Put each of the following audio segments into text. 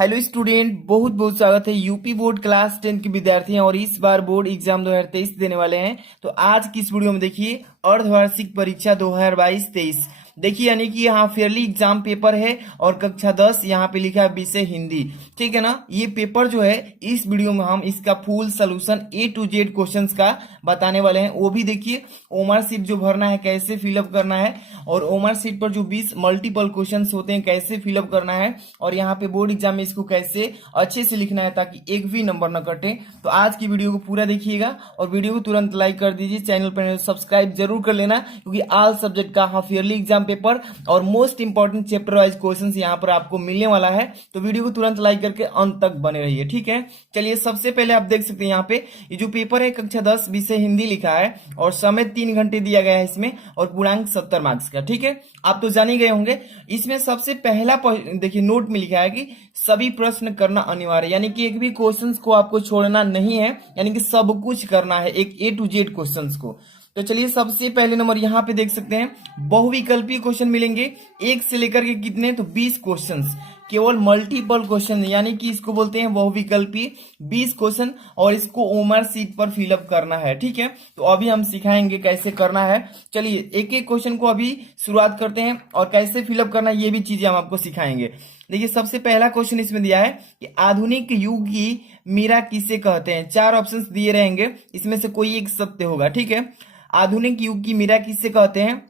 Hello student, बहुत बहुत स्वागत है। यूपी बोर्ड क्लास 10 के विद्यार्थी हैं और इस बार बोर्ड एग्जाम 2023 देने वाले हैं। तो आज की इस वीडियो में देखिए अर्धवार्षिक परीक्षा 2022-23 देखिए, यानी कि यहाँ फेयरली एग्जाम पेपर है और कक्षा 10 यहाँ पे लिखा है विषय हिंदी। ठीक है ना। ये पेपर जो है इस वीडियो में हम इसका full solution A to Z questions का बताने वाले हैं। वो भी देखिए ओमर शीट जो भरना है, कैसे फिलअप करना है, और ओमर शीट पर जो 20 मल्टीपल क्वेश्चंस होते हैं कैसे फिलअप करना है, और यहाँ पे बोर्ड एग्जाम में इसको कैसे अच्छे से लिखना है ताकि एक भी नंबर न कटे। तो आज की वीडियो को पूरा देखिएगा और वीडियो को तुरंत लाइक कर दीजिए, चैनल पर सब्सक्राइब जरूर कर लेना, क्योंकि ऑल सब्जेक्ट का हाफ ईयरली एग्जाम पेपर और most important chapter wise questions यहाँ पर आपको मिलने वाला है। तो वीडियो को तुरंत लाइक करके अंत तक बने रहिए। ठीक है, चलिए सबसे पहले आप देख सकते हैं यहाँ पे ये जो पेपर है कक्षा 10 विषय हिंदी लिखा है और समय 3 घंटे दिया गया है इसमें, और पूर्णांक 70 मार्क्स का। ठीक है, आप तो जान ही गए होंगे। इसमें सबसे पहला देखिए नोट में लिखा है कि सभी प्रश्न करना अनिवार्य, यानी कि एक भी क्वेश्चंस को आपको छोड़ना नहीं है, यानी कि सब कुछ करना है एक A to Z क्वेश्चंस को। तो चलिए सबसे पहले नंबर यहाँ पे देख सकते हैं बहुविकल्पीय क्वेश्चन मिलेंगे, एक से लेकर के कितने, तो 20 क्वेश्चंस, केवल मल्टीपल क्वेश्चन, यानी कि इसको बोलते हैं बहुविकल्पीय 20 क्वेश्चन, और इसको ओमर शीट पर फिलअप करना है। ठीक है, तो अभी हम सिखाएंगे कैसे करना है। चलिए एक एक क्वेश्चन को अभी शुरुआत करते हैं और कैसे फिलअप करना है ये भी चीजें हम आपको सिखाएंगे। देखिए सबसे पहला क्वेश्चन इसमें दिया है कि आधुनिक युग की मीरा किसे कहते हैं। 4 ऑप्शंस दिए रहेंगे, इसमें से कोई एक सत्य होगा। ठीक है, आधुनिक युग की मीरा किससे कहते हैं,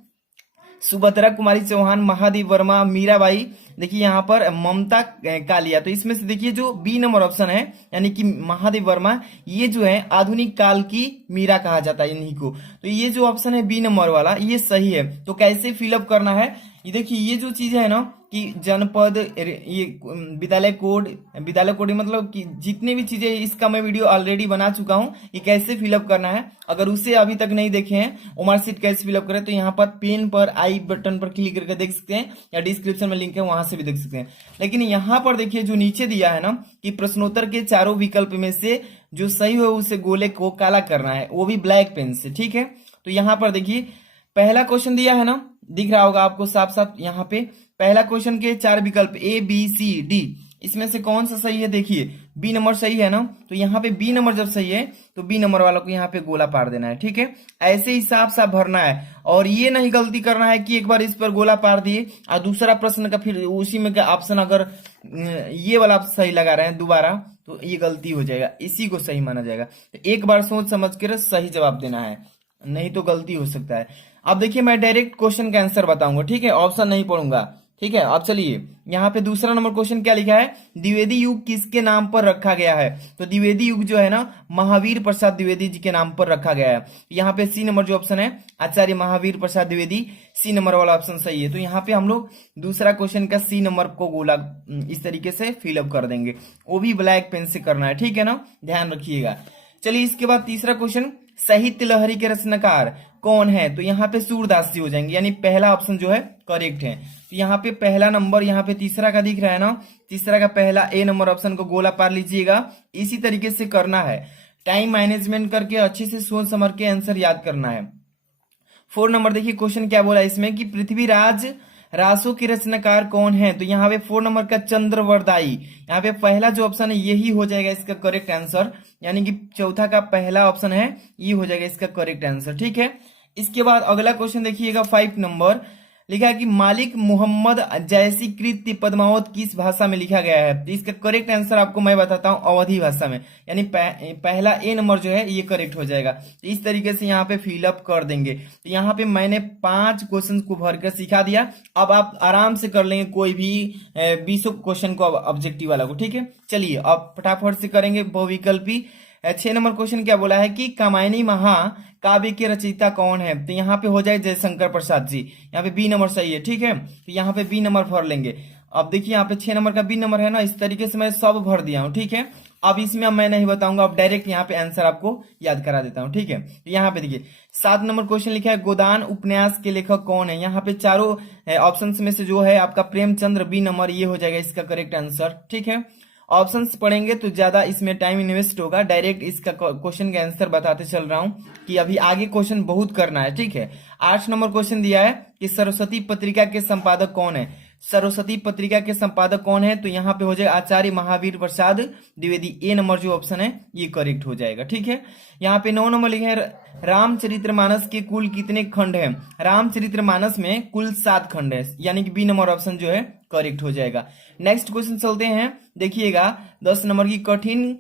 सुभद्रा कुमारी चौहान, महादेव वर्मा, मीराबाई, देखिए यहाँ पर ममता कालिया। तो इसमें से देखिए जो बी नंबर ऑप्शन है यानी कि महादेव वर्मा, ये जो है आधुनिक काल की मीरा कहा जाता है इन्हीं को। तो ये जो ऑप्शन है बी नंबर वाला ये सही है। तो कैसे फिलअप करना है, ये देखिए ये जो चीज है ना कि जनपद, ये विद्यालय कोड मतलब कि जितने भी चीजें इसका मैं वीडियो ऑलरेडी बना चुका हूं, ये कैसे फिलअप करना है। अगर उसे अभी तक नहीं देखे हैं ओमर शीट कैसे फिलअप करें, तो यहाँ पर पेन पर आई बटन पर क्लिक करके देख सकते हैं, या डिस्क्रिप्शन में लिंक है वहां से भी देख सकते हैं। लेकिन यहाँ पर देखिए जो नीचे दिया है ना कि प्रश्नोत्तर के चारों विकल्प में से जो सही हो उसे गोले को काला करना है, वो भी ब्लैक पेन से। ठीक है, तो यहाँ पर देखिए पहला क्वेश्चन दिया है ना, दिख रहा होगा आपको साफ साफ। यहाँ पे पहला क्वेश्चन के 4 विकल्प A B C D, इसमें से कौन सा सही है, देखिए बी नंबर सही है ना। तो यहाँ पे बी नंबर जब सही है तो बी नंबर वाला को यहाँ पे गोला पार देना है। ठीक है, ऐसे ही साफ साफ भरना है, और ये नहीं गलती करना है कि एक बार इस पर गोला पार दिए और दूसरा प्रश्न का फिर उसी में का ऑप्शन अगर ये वाला आप सही लगा रहे हैं दोबारा, तो ये गलती हो जाएगा, इसी को सही माना जाएगा। तो एक बार सोच समझ कर सही जवाब देना है, नहीं तो गलती हो सकता है। अब देखिए मैं डायरेक्ट क्वेश्चन का आंसर बताऊंगा। ठीक है, ऑप्शन नहीं पढ़ूंगा। ठीक है, अब चलिए यहाँ पे दूसरा नंबर क्वेश्चन क्या लिखा है, द्विवेदी युग किसके नाम पर रखा गया है। तो द्विवेदी युग जो है ना महावीर प्रसाद द्विवेदी जी के नाम पर रखा गया है। यहाँ पे सी नंबर जो ऑप्शन है आचार्य महावीर प्रसाद द्विवेदी, सी नंबर वाला ऑप्शन सही है। तो यहाँ पे हम लोग दूसरा क्वेश्चन का सी नंबर को गोला इस तरीके से फिलअप कर देंगे, वो भी ब्लैक पेन से करना है। ठीक है ना, ध्यान रखिएगा। चलिए इसके बाद तीसरा क्वेश्चन, साहित्य लहरी के रचनाकार कौन है। तो यहाँ पे सूरदास जी हो जाएंगे, यानी पहला ऑप्शन जो है करेक्ट है। तो यहाँ पे पहला नंबर यहाँ पे तीसरा का दिख रहा है ना, तीसरा का पहला ए नंबर ऑप्शन को गोला पार लीजिएगा। इसी तरीके से करना है, टाइम मैनेजमेंट करके अच्छे से सोच समझ के आंसर याद करना है। 4 नंबर देखिए क्वेश्चन क्या बोला इसमें कि पृथ्वीराज रासो के रचनाकार कौन है। तो यहाँ पे 4 नंबर का चंद्रवरदाई, यहाँ पे पहला जो ऑप्शन है यही हो जाएगा इसका करेक्ट आंसर, यानी कि चौथा का पहला ऑप्शन है ये हो जाएगा इसका करेक्ट आंसर। ठीक है, इसके बाद अगला क्वेश्चन देखिएगा 5 नंबर, लिखा है कि मालिक मोहम्मद जैसी कृत्य पद्मावत किस भाषा में लिखा गया है। तो इसका करेक्ट आंसर आपको मैं बताता हूं अवधी भाषा में, यानी पहला ए नंबर जो है ये करेक्ट हो जाएगा। तो इस तरीके से यहाँ पे फिलअप कर देंगे। तो यहाँ पे मैंने 5 क्वेश्चन को भरकर सिखा दिया, अब आप आराम से कर लेंगे कोई भी 20 क्वेश्चन को ऑब्जेक्टिव वाला को। ठीक है, चलिए अब फटाफट से करेंगे बहुविकल्पी। 6 नंबर क्वेश्चन क्या बोला है कि कामायनी महाकाव्य के रचयिता कौन है। तो यहाँ पे हो जाए जयशंकर प्रसाद जी, यहाँ पे बी नंबर सही है। ठीक है, तो यहाँ पे बी नंबर भर लेंगे। अब देखिए यहाँ पे 6 नंबर का बी नंबर है ना, इस तरीके से मैं सब भर दिया हूँ। ठीक है, अब इसमें अब मैं नहीं बताऊंगा, अब डायरेक्ट यहाँ पे आंसर आपको याद करा देता हूँ। ठीक है, तो यहाँ पे देखिए 7 नंबर क्वेश्चन लिखा है गोदान उपन्यास के लेखक कौन है। यहाँ पे चारों ऑप्शन में से जो है आपका प्रेमचंद्र, बी नंबर ये हो जाएगा इसका करेक्ट आंसर। ठीक है, ऑप्शंस पढ़ेंगे तो ज्यादा इसमें टाइम इन्वेस्ट होगा, डायरेक्ट इसका क्वेश्चन का आंसर बताते चल रहा हूं कि अभी आगे क्वेश्चन बहुत करना है। ठीक है, 8 नंबर क्वेश्चन दिया है कि सरस्वती पत्रिका के संपादक कौन है। सरस्वती पत्रिका के संपादक कौन है? तो यहाँ पे हो जाएगा आचार्य महावीर प्रसाद द्विवेदी। ए नंबर जो ऑप्शन है ये करेक्ट हो जाएगा। ठीक है, यहाँ पे 9 नंबर लिखे है रामचरितमानस के कुल कितने खंड हैं? रामचरितमानस में कुल 7 खंड है, यानी कि बी नंबर ऑप्शन जो है करेक्ट हो जाएगा। नेक्स्ट क्वेश्चन चलते हैं, देखिएगा 10 नंबर की कठिन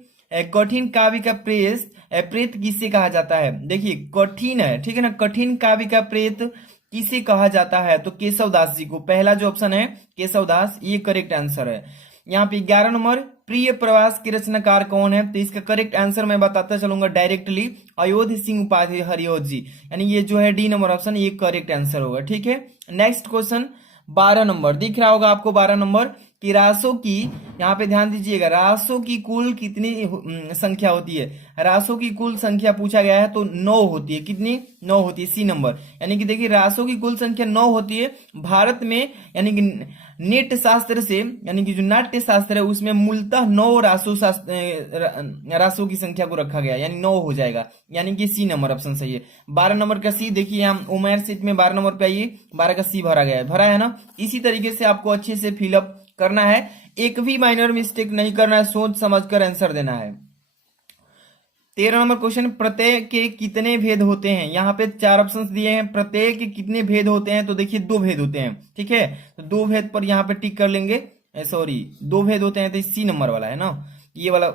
काव्य का प्रेत किसे कहा जाता है? देखिए कठिन है, ठीक है ना, कठिन काव्य का प्रेत किसे कहा जाता है? तो केशवदास जी को। पहला जो ऑप्शन है केशवदास, ये करेक्ट आंसर है। यहाँ पे 11 नंबर प्रिय प्रवास के रचनाकार कौन है? तो इसका करेक्ट आंसर मैं बताता चलूंगा डायरेक्टली, अयोध्या सिंह उपाध्याय हरिऔध जी, यानी ये जो है डी नंबर ऑप्शन ये करेक्ट आंसर होगा। ठीक है, नेक्स्ट क्वेश्चन 12 नंबर दिख रहा होगा आपको, 12 नंबर कि रासों की, यहाँ पे ध्यान दीजिएगा, रासों की कुल कितनी संख्या होती है? रासों की कुल संख्या पूछा गया है तो 9 होती है। कितनी? 9 होती है, सी नंबर। यानी कि देखिए रासों की कुल संख्या 9 होती है भारत में, यानी कि नेट शास्त्र से, यानी कि जो नाट्य शास्त्र है उसमें मूलतः 9 रासों की संख्या को रखा गया, यानी 9 हो जाएगा, यानी कि सी नंबर ऑप्शन सही है। 12 नंबर का सी, देखिए हम उमेर सीट में 12 नंबर पे आइए, 12 का सी भरा गया है, भरा है ना। इसी तरीके से आपको अच्छे से फिलअप करना है, एक भी माइनर मिस्टेक नहीं करना है, सोच समझकर आंसर देना है। 13 नंबर क्वेश्चन, प्रत्यय के कितने भेद होते हैं? यहाँ पे 4 ऑप्शंस दिए हैं, प्रत्यय के कितने भेद होते हैं? तो देखिए 2 भेद होते हैं। ठीक है, तो 2 भेद पर यहाँ पे टिक कर लेंगे, सॉरी 2 भेद होते हैं, तो सी नंबर वाला है ना, ये वाला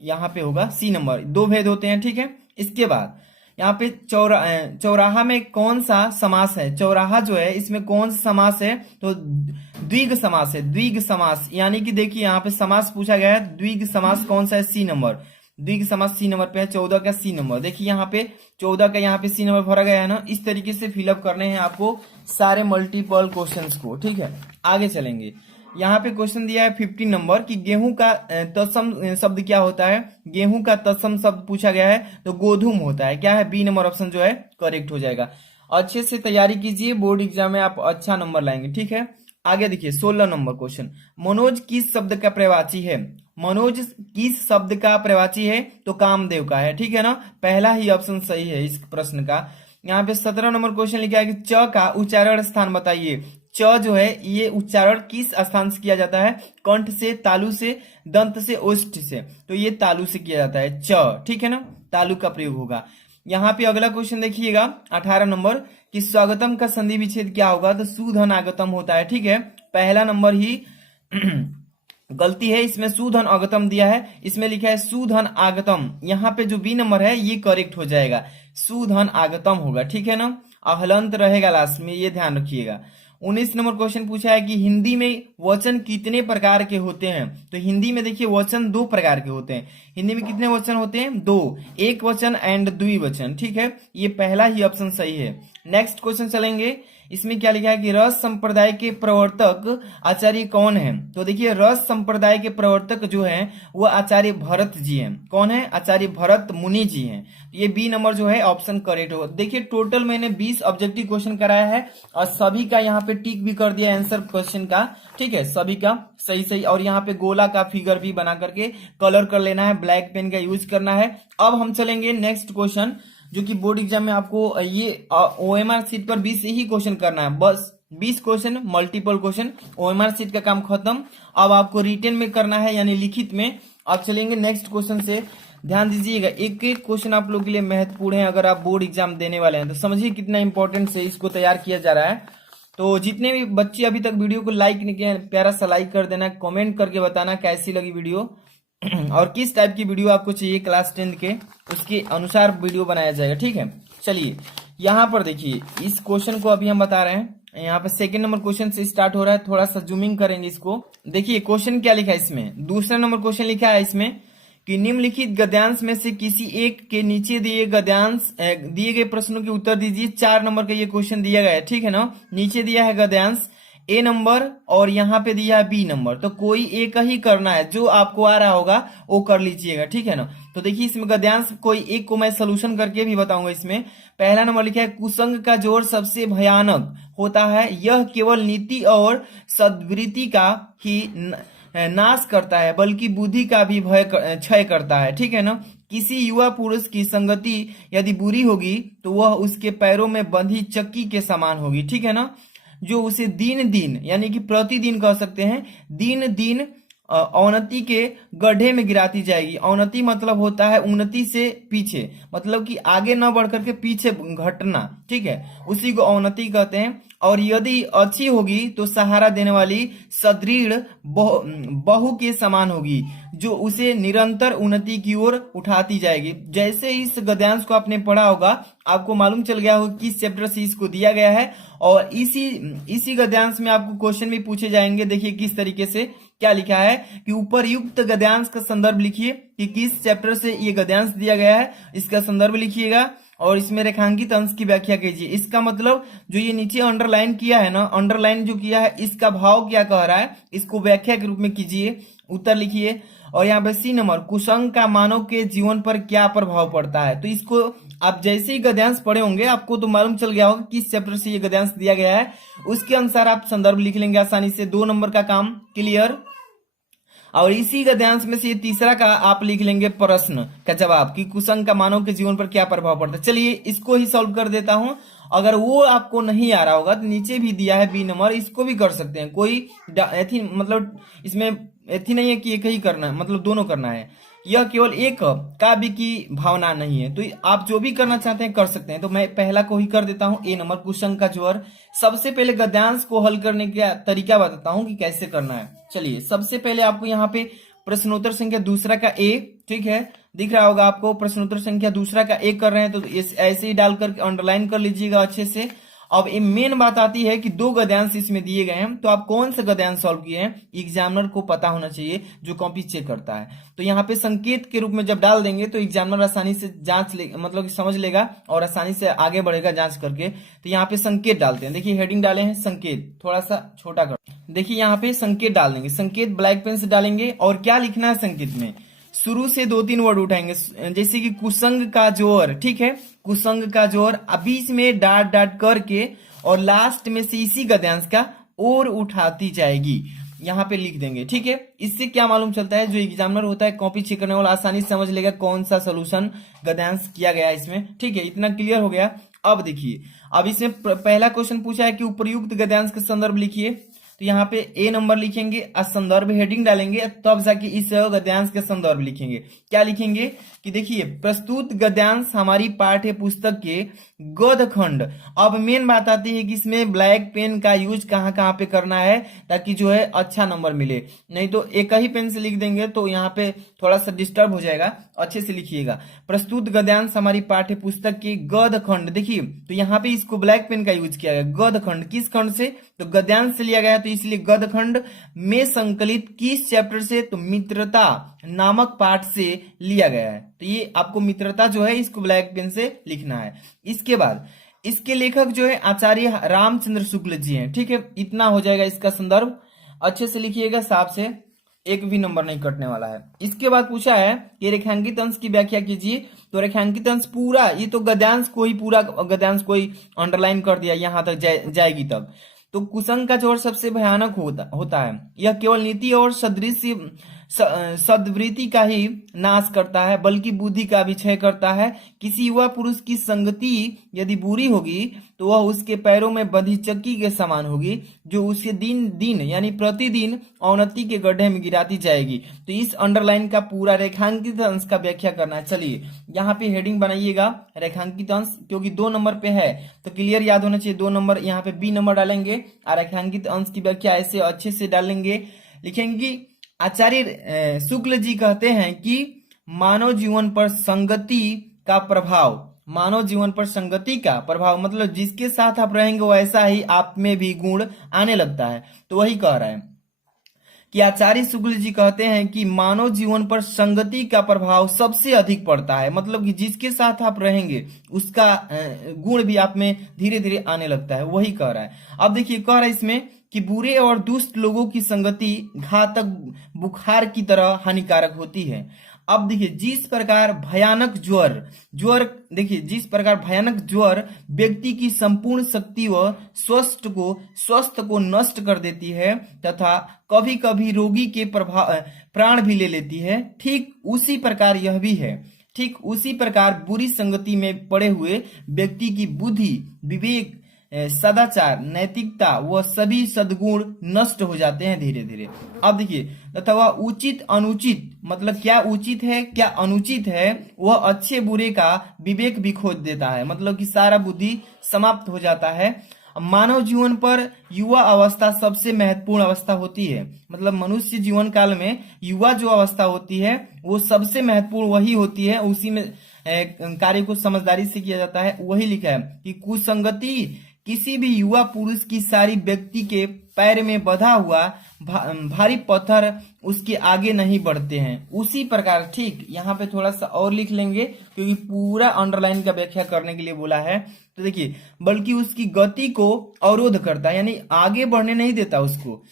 यहाँ पे होगा सी नंबर, 2 भेद होते हैं। ठीक है, इसके बाद यहाँ पे चौराहा में कौन सा समास है? चौराहा जो है इसमें कौन सा समास है? तो द्विग समास है, द्विग समास, यानी कि देखिए यहाँ पे समास पूछा गया है, द्विग समास कौन सा है? सी नंबर, द्विग समास सी नंबर पे है, 14 का सी नंबर। देखिए यहाँ पे 14 का यहाँ पे सी नंबर भरा गया है ना। इस तरीके से फिलअप करने हैं आपको सारे मल्टीपल क्वेश्चंस को। ठीक है, आगे चलेंगे। यहाँ पे क्वेश्चन दिया है 15 नंबर कि गेहूं का तत्सम शब्द क्या होता है? गेहूं का तत्सम शब्द पूछा गया है तो गोधूम होता है। क्या है? बी नंबर ऑप्शन जो है करेक्ट हो जाएगा। अच्छे से तैयारी कीजिए, बोर्ड एग्जाम में आप अच्छा नंबर लाएंगे। ठीक है, आगे देखिए 16 नंबर क्वेश्चन, मनोज किस शब्द का प्रवाची है? मनोज किस शब्द का प्रवाची है? तो कामदेव का है। ठीक है ना, पहला ही ऑप्शन सही है इस प्रश्न का। यहाँ पे 17 नंबर क्वेश्चन लिखा है कि च का उच्चारण स्थान बताइए। च जो है ये उच्चारण किस स्थान से किया जाता है? कंठ से, तालु से, दंत से, ओष्ठ से, तो ये तालु से किया जाता है च। ठीक है ना, तालु का प्रयोग होगा। यहाँ पे अगला क्वेश्चन देखिएगा 18 नंबर कि स्वागतम का संधि विच्छेद क्या होगा? तो सुधन आगतम होता है। ठीक है, पहला नंबर ही गलती है, इसमें सुधन आगतम दिया है, इसमें लिखा है सुधन आगतम। यहाँ पे जो बी नंबर है ये करेक्ट हो जाएगा, सुधन आगतम होगा। ठीक है ना, अहलंत रहेगा लास्ट में, ये ध्यान रखिएगा। 19 नंबर क्वेश्चन पूछा है कि हिंदी में वचन कितने प्रकार के होते हैं? तो हिंदी में देखिए वचन 2 प्रकार के होते हैं। हिंदी में कितने वचन होते हैं? 2, एक वचन एंड द्विवचन। ठीक है, ये पहला ही ऑप्शन सही है। नेक्स्ट क्वेश्चन चलेंगे, इसमें क्या लिखा है कि रस संप्रदाय के प्रवर्तक आचार्य कौन है? तो देखिए रस संप्रदाय के प्रवर्तक जो हैं वो आचार्य भरत जी हैं। कौन है? आचार्य भरत मुनि जी हैं। ये बी नंबर जो है ऑप्शन करेक्ट होगा। देखिए टोटल मैंने 20 ऑब्जेक्टिव क्वेश्चन कराया है और सभी का यहाँ पे टिक भी कर दिया आंसर क्वेश्चन का। ठीक है, सभी का सही सही, और यहाँ पे गोला का फिगर भी बना करके कलर कर लेना है, ब्लैक पेन का यूज करना है। अब हम चलेंगे नेक्स्ट क्वेश्चन, जो कि बोर्ड एग्जाम में आपको ये ओएमआर सीट पर 20 ही क्वेश्चन करना है, बस 20 question multiple question. OMR sheet का काम खत्म, अब आपको रिटन में करना है, यानी लिखित में। अब चलेंगे नेक्स्ट क्वेश्चन से, ध्यान दीजिएगा, एक एक क्वेश्चन आप लोगों के लिए महत्वपूर्ण है। अगर आप बोर्ड एग्जाम देने वाले हैं तो समझिए कितना इंपॉर्टेंट से इसको तैयार किया जा रहा है। तो जितने भी बच्चे अभी तक वीडियो को लाइक नहीं किए, प्यारा सा लाइक कर देना, कमेंट करके बताना कैसी लगी वीडियो और किस टाइप की वीडियो आपको चाहिए क्लास 10 के, उसके अनुसार वीडियो बनाया जाएगा। ठीक है, चलिए यहाँ पर देखिए इस क्वेश्चन को अभी हम बता रहे हैं। यहाँ पे सेकंड नंबर क्वेश्चन से स्टार्ट हो रहा है, थोड़ा सा जूमिंग करेंगे इसको। देखिए क्वेश्चन क्या लिखा है इसमें, दूसरा नंबर क्वेश्चन लिखा है इसमें कि निम्नलिखित गद्यांश में से किसी एक के नीचे दिए गए प्रश्नों के उत्तर दीजिए। 4 नंबर का ये क्वेश्चन दिया गया है। ठीक है ना, नीचे दिया है गद्यांश ए नंबर और यहाँ पे दिया है बी नंबर, तो कोई एक ही करना है, जो आपको आ रहा होगा वो कर लीजिएगा। ठीक है ना, तो देखिए इसमें गद्यांश कोई एक को मैं सोल्यूशन करके भी बताऊंगा। इसमें पहला नंबर लिखा है कुसंग का जोर सबसे भयानक होता है, यह केवल नीति और सद्वृत्ति का ही नाश करता है बल्कि बुद्धि का भी क्षय करता है। ठीक है ना, किसी युवा पुरुष की संगति यदि बुरी होगी तो वह उसके पैरों में बंधी चक्की के समान होगी। ठीक है ना, जो उसे दिन दिन यानी कि प्रतिदिन कह सकते हैं, दिन दिन अवनति के गड्ढे में गिराती जाएगी। अवनति मतलब होता है उन्नति से पीछे, मतलब कि आगे न बढ़ करके पीछे घटना, ठीक है, उसी को अवनति कहते हैं। और यदि अच्छी होगी तो सहारा देने वाली सुदृढ़ बहू के समान होगी, जो उसे निरंतर उन्नति की ओर उठाती जाएगी। जैसे इस गद्यांश को आपने पढ़ा होगा, आपको मालूम चल गया होगा किस चैप्टर से इसको दिया गया है, और इसी गद्यांश में आपको क्वेश्चन भी पूछे जाएंगे। देखिए किस तरीके से क्या लिखा है कि उपर्युक्त गद्यांश का संदर्भ लिखिए कि किस चैप्टर से ये गद्यांश दिया गया है, इसका संदर्भ लिखिएगा और इसमें रेखांकित अंश की व्याख्या कीजिए। इसका मतलब जो ये नीचे अंडरलाइन किया है ना, अंडरलाइन जो किया है, इसका भाव क्या कह रहा है, इसको व्याख्या के रूप में कीजिए, उत्तर लिखिए। और यहाँ पे सी नंबर, कुसंग का मानव के जीवन पर क्या प्रभाव पड़ता है। तो इसको आप जैसे ही गद्यांश पढ़े होंगे आपको तो मालूम चल गया होगा किस चैप्टर से ये गद्यांश दिया गया है, उसके अनुसार आप संदर्भ लिख लेंगे आसानी से। 2 नंबर का काम क्लियर। और इसी गद्यांश में से ये तीसरा का आप लिख लेंगे प्रश्न का जवाब कि कुसंग का मानव के जीवन पर क्या प्रभाव पड़ता है। चलिए इसको ही सॉल्व कर देता हूं। अगर वो आपको नहीं आ रहा होगा तो नीचे भी दिया है बी नंबर, इसको भी कर सकते हैं। कोई एथी मतलब इसमें एथी नहीं है कि एक ही करना है, मतलब दोनों करना है। यह केवल एक काव्य की भावना नहीं है, तो आप जो भी करना चाहते हैं कर सकते हैं। तो मैं पहला को ही कर देता हूं, ए नंबर कुसंग का ज्वर। सबसे पहले गद्यांश को हल करने का तरीका बताता हूं कि कैसे करना है। चलिए सबसे पहले आपको यहाँ पे प्रश्नोत्तर संख्या दूसरा का ए, ठीक है, दिख रहा होगा आपको, प्रश्नोत्तर संख्या दूसरा का ए कर रहे हैं तो ऐसे ही डालकर अंडरलाइन कर लीजिएगा अच्छे से। अब ये मेन बात आती है कि 2 गद्यांश इसमें दिए गए हैं, तो आप कौन सा गद्यांश सॉल्व किए हैं एग्जामिनर को पता होना चाहिए, जो कॉपी चेक करता है। तो यहाँ पे संकेत के रूप में जब डाल देंगे तो एग्जामिनर आसानी से जांच ले, मतलब समझ लेगा और आसानी से आगे बढ़ेगा जांच करके। तो यहाँ पे संकेत डालते हैं, देखिए हेडिंग डाले हैं संकेत, थोड़ा सा छोटा कर, देखिए यहाँ पे संकेत डाल देंगे, संकेत ब्लैक पेन से डालेंगे। और क्या लिखना है संकेत में, शुरू से 2-3 वर्ड उठाएंगे, जैसे कि कुसंग का जोर, ठीक है, कुसंग का जोर, बीच में डाट डाट करके और लास्ट में से इसी गद्यांश का और उठाती जाएगी, यहाँ पे लिख देंगे, ठीक है। इससे क्या मालूम चलता है, जो एग्जामिनर होता है कॉपी चेक करने वाला आसानी से समझ लेगा कौन सा सोल्यूशन गद्यांश किया गया है इसमें, ठीक है। इतना क्लियर हो गया। अब देखिए, अब इसमें पहला क्वेश्चन पूछा है कि उपर्युक्त गद्यांश का संदर्भ लिखिए। तो यहाँ पे ए नंबर लिखेंगे, संदर्भ हेडिंग डालेंगे, तब जाके इस गद्यांश के संदर्भ लिखेंगे। क्या लिखेंगे कि देखिए प्रस्तुत गद्यांश हमारी पाठ्य पुस्तक के गद्य खंड। अब मेन बात आती है कि इसमें ब्लैक पेन का यूज कहाँ कहाँ पे करना है ताकि जो है अच्छा नंबर मिले, नहीं तो एक ही पेन से लिख देंगे तो यहाँ पे थोड़ा सा डिस्टर्ब हो जाएगा। अच्छे से लिखिएगा, प्रस्तुत गद्यांश हमारी पाठ्य पुस्तक के गद्य खंड। देखिए तो यहाँ पे इसको ब्लैक पेन का यूज किया गया, गद्य खंड, किस खंड से, तो गद्यांश से लिया गया है, तो इसलिए गद्य खंड में संकलित किस चैप्टर से, तो मित्रता नामक पाठ से लिया गया है। तो ये आपको मित्रता जो है इसको ब्लैक पेन से लिखना है। इसके बाद इसके लेखक जो है आचार्य रामचंद्र शुक्ल जी हैं, ठीक है। इतना हो जाएगा इसका संदर्भ, अच्छे से लिखिएगा, साफ से, एक भी नंबर नहीं कटने वाला है। इसके बाद पूछा है कि रेखांकित अंश की व्याख्या कीजिए। तो रेखांकित अंश पूरा, ये तो गद्यांश को ही, पूरा गद्यांश को ही अंडरलाइन कर दिया, यहां तक जाएगी तब। तो कुसंग का जोर सबसे भयानक होता है, यह केवल नीति और सद्वृत्ति का ही नाश करता है, बल्कि बुद्धि का भी क्षय करता है। किसी युवा पुरुष की संगति यदि बुरी होगी तो वह उसके पैरों में बंधी चक्की के समान होगी, जो उसे दिन दिन यानी प्रतिदिन अवनति के गड्ढे में गिराती जाएगी। तो इस अंडरलाइन का पूरा रेखांकित अंश का व्याख्या करना है। चलिए यहाँ पे हेडिंग बनाइएगा रेखांकित अंश, क्योंकि 2 नंबर पे है तो क्लियर याद होना चाहिए। 2 नंबर यहाँ पे बी नंबर डालेंगे और रेखांकित अंश की व्याख्या ऐसे अच्छे से डालेंगे। लिखेंगे आचार्य शुक्ल जी कहते हैं कि मानव जीवन पर संगति का प्रभाव, मानव जीवन पर संगति का प्रभाव मतलब जिसके साथ आप रहेंगे वैसा ही आप में भी गुण आने लगता है। तो वही कह रहा है कि आचार्य शुक्ल जी कहते हैं कि मानव जीवन पर संगति का प्रभाव सबसे अधिक पड़ता है, मतलब कि जिसके साथ आप रहेंगे उसका गुण भी आप में धीरे धीरे आने लगता है, वही कह रहा है। अब देखिए कह रहा है इसमें कि बुरे और दुष्ट लोगों की संगति घातक बुखार की तरह हानिकारक होती है। अब देखिए जिस प्रकार भयानक ज्वर देखिए जिस प्रकार भयानक ज्वर व्यक्ति की संपूर्ण शक्ति व स्वस्थ को नष्ट कर देती है तथा कभी कभी रोगी के प्राण भी ले लेती है, ठीक उसी प्रकार यह भी है। ठीक उसी प्रकार बुरी संगति में पड़े हुए व्यक्ति की बुद्धि, विवेक, सदाचार, नैतिकता व सभी सद्गुण नष्ट हो जाते हैं धीरे धीरे। अब देखिए, तथा वह उचित अनुचित, मतलब क्या उचित है क्या अनुचित है, वह अच्छे बुरे का विवेक भी खोज देता है, मतलब कि सारा बुद्धि समाप्त हो जाता है। मानव जीवन पर युवा अवस्था सबसे महत्वपूर्ण अवस्था होती है, मतलब मनुष्य जीवन काल में युवा जो अवस्था होती है वो सबसे महत्वपूर्ण वही होती है, उसी में कार्य को समझदारी से किया जाता है। वही लिखा है कि कुसंगति किसी भी युवा पुरुष की सारी व्यक्ति के पैर में बंधा हुआ भारी पत्थर उसके आगे नहीं बढ़ते हैं। उसी प्रकार, ठीक, यहाँ पे थोड़ा सा और लिख लेंगे क्योंकि पूरा अंडरलाइन का व्याख्या करने के लिए बोला है। तो देखिए, बल्कि उसकी गति को अवरोध करता है, यानी आगे बढ़ने नहीं देता उसको।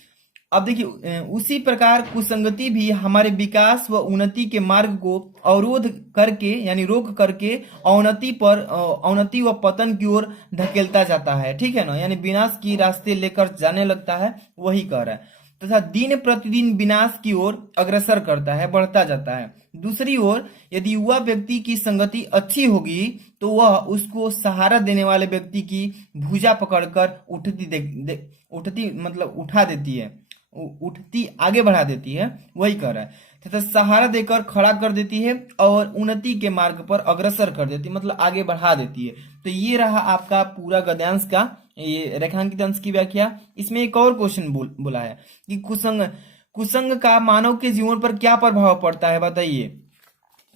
अब देखिए, उसी प्रकार कुसंगति भी हमारे विकास व उन्नति के मार्ग को अवरोध करके, यानी रोक करके अवनति व पतन की ओर धकेलता जाता है, ठीक है ना, यानी विनाश की रास्ते लेकर जाने लगता है, वही कह रहा है। तथा दिन प्रतिदिन विनाश की ओर अग्रसर करता है, बढ़ता जाता है। दूसरी ओर यदि युवा व्यक्ति की संगति अच्छी होगी तो वह उसको सहारा देने वाले व्यक्ति की भुजा पकड़कर उठती मतलब उठा देती है, उठती आगे बढ़ा देती है, वही कर रहा है। तथा सहारा देकर खड़ा कर देती है और उन्नति के मार्ग पर अग्रसर कर देती है, मतलब आगे बढ़ा देती है। तो ये रहा आपका पूरा गद्यांश का ये रेखांकित अंश की व्याख्या। इसमें एक और क्वेश्चन बोला है कि कुसंग का मानव के जीवन पर क्या प्रभाव पड़ता है, बताइए।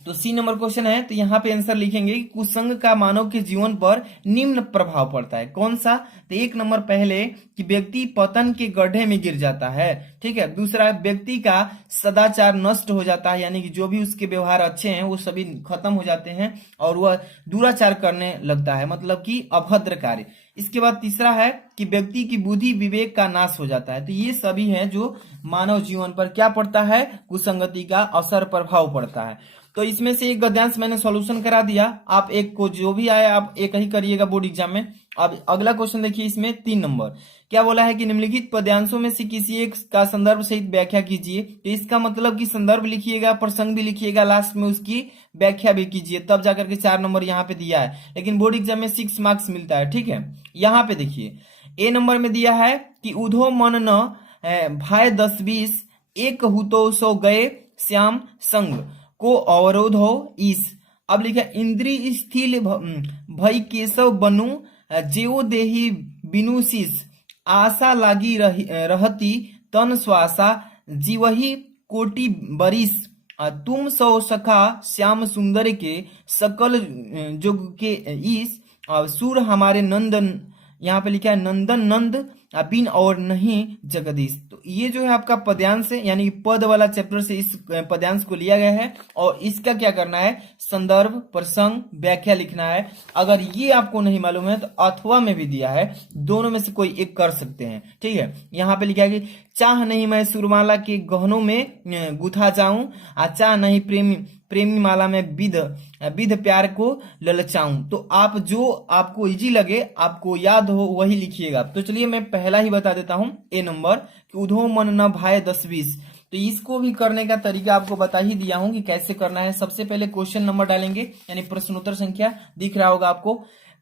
तो सी नंबर क्वेश्चन है, तो यहाँ पे आंसर लिखेंगे कि कुसंग का मानव के जीवन पर निम्न प्रभाव पड़ता है। कौन सा? तो एक नंबर पहले कि व्यक्ति पतन के गड्ढे में गिर जाता है, ठीक है। दूसरा, व्यक्ति का सदाचार नष्ट हो जाता है, यानी कि जो भी उसके व्यवहार अच्छे हैं वो सभी खत्म हो जाते हैं और वह दुराचार करने लगता है, मतलब कि अभद्र कार्य। इसके बाद तीसरा है कि व्यक्ति की बुद्धि विवेक का नाश हो जाता है। तो ये सभी हैं जो मानव जीवन पर क्या पड़ता है, कुसंगति का असर प्रभाव पड़ता है। तो इसमें से एक गद्यांश मैंने सॉल्यूशन करा दिया, आप एक को जो भी आए आप एक ही करिएगा बोर्ड एग्जाम में। अब अगला क्वेश्चन देखिए, इसमें 3 नंबर क्या बोला है कि निम्नलिखित पद्यांशों में से किसी एक का संदर्भ सहित व्याख्या कीजिए। तो इसका मतलब कि संदर्भ लिखिएगा, प्रसंग भी लिखिएगा, लास्ट में उसकी व्याख्या भी कीजिए, तब जाकर के 4 नंबर यहाँ पे दिया है, लेकिन बोर्ड एग्जाम में 6 मार्क्स मिलता है, ठीक है। यहाँ पे देखिए ए नंबर में दिया है कि उधो मन न भाई 10-20 एक हुतो सो गए श्याम संग को अवरोध हो ईस। अब लिखा इंद्री स्थिल भई केशव बनु जेओ देही बिनु शीस आशा लागी रहती तन श्वासा जीवही कोटि बरिस तुम सौ सखा श्याम सुंदर के सकल जुग के ईस सुर हमारे नंदन, यहाँ पे लिखा है नंदन नंद बिन और नहीं जगदीश। तो ये जो है आपका पद्यांश है, यानी पद वाला चैप्टर से इस पद्यांश को लिया गया है और इसका क्या करना है, संदर्भ, प्रसंग, व्याख्या लिखना है। अगर ये आपको नहीं मालूम है तो अथवा में भी दिया है, दोनों में से कोई एक कर सकते हैं, ठीक है। यहाँ पे लिखा है कि चाह नहीं मैं सुरमाला के गहनों में गुथा जाऊं, चाह नहीं प्रेमी माला में विध प्यार को ललचाऊं। तो आप जो आपको इजी लगे, आपको याद हो वही लिखिएगा। तो चलिए मैं पहला ही बता देता हूं, ए नंबर कि उधो मन न भाए 10-20। तो इसको भी करने का तरीका आपको बता ही दिया हूं कि कैसे करना है। सबसे पहले क्वेश्चन नंबर डालेंगे, यानी प्रश्नोत्तर संख्या दिख रहा होगा आपको।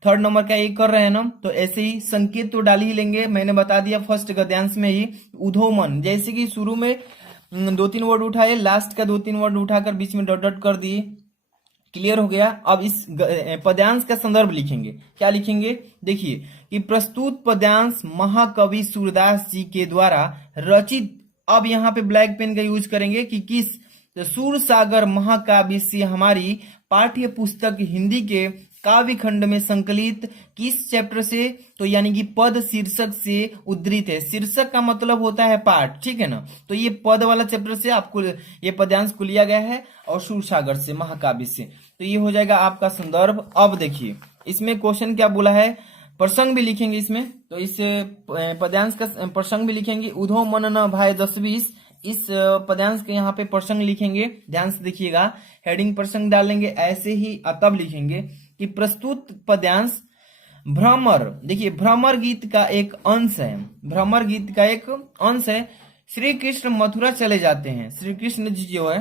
3rd नंबर का ये कर रहे हैं ना, तो ऐसे ही संकेत तो डाल ही लेंगे, मैंने बता दिया फर्स्ट गद्यांश में ही उधो मन, जैसे कि शुरू में 2-3 वर्ड उठाए, लास्ट का 2-3 वर्ड उठाकर बीच में डॉट डॉट कर दिए, क्लियर हो गया। अब इस पद्यांश का संदर्भ लिखेंगे, क्या लिखेंगे, देखिए कि प्रस्तुत पद्यांश महाकवि सूरदास जी के द्वारा रचित, अब यहाँ पे ब्लैक पेन का यूज करेंगे कि किस, तो सूर सागर महाकाव्य से हमारी पाठ्य पुस्तक हिंदी के काव्य खंड में संकलित किस चैप्टर से, तो यानी कि पद शीर्षक से उद्धृत है। शीर्षक का मतलब होता है पाठ, ठीक है ना। तो ये पद वाला चैप्टर से आपको ये पद्यांश को लिया गया है और सूरसागर से, महाकाव्य से। तो ये हो जाएगा आपका संदर्भ। अब देखिए इसमें क्वेश्चन क्या बोला है, प्रसंग भी लिखेंगे इसमें, तो इस पद्यांश का प्रसंग भी लिखेंगे। उधो मन न भाई 10-20, इस पद्यांश के यहाँ पे प्रसंग लिखेंगे, ध्यान से देखिएगा, हेडिंग प्रसंग डालेंगे, ऐसे ही तब लिखेंगे कि प्रस्तुत पद्यांश भ्रमर, देखिए भ्रमर गीत का एक अंश है, भ्रमर गीत का एक अंश है। श्री कृष्ण मथुरा चले जाते हैं, श्री कृष्ण जी जो है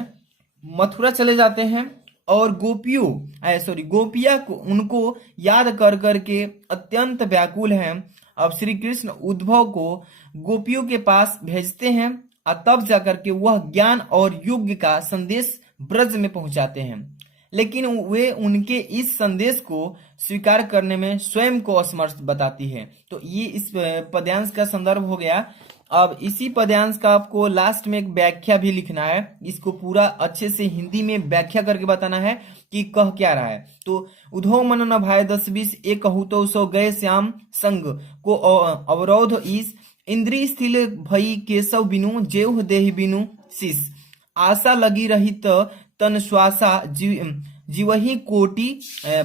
मथुरा चले जाते हैं और गोपिया को उनको याद कर करके अत्यंत व्याकुल हैं। अब श्री कृष्ण उद्धव को गोपियों के पास भेजते हैं और तब जाकर के वह ज्ञान और युग का संदेश ब्रज में पहुंचाते हैं, लेकिन वे उनके इस संदेश को स्वीकार करने में स्वयं को असमर्थ बताती है। तो ये इस पद्यांश का संदर्भ हो गया। अब इसी पद्यांश का आपको लास्ट में एक व्याख्या भी लिखना है, इसको पूरा अच्छे से हिंदी में व्याख्या करके बताना है कि कह क्या रहा है। तो उद्धव मन न भाई 10-20 एक कहू तो सो गए श्याम संग को अवरोध ईस इंद्री स्थिल भई केशव बिनु जेव देहि बिनु शीस आशा लगी रही तन श्वासा जीवही कोटि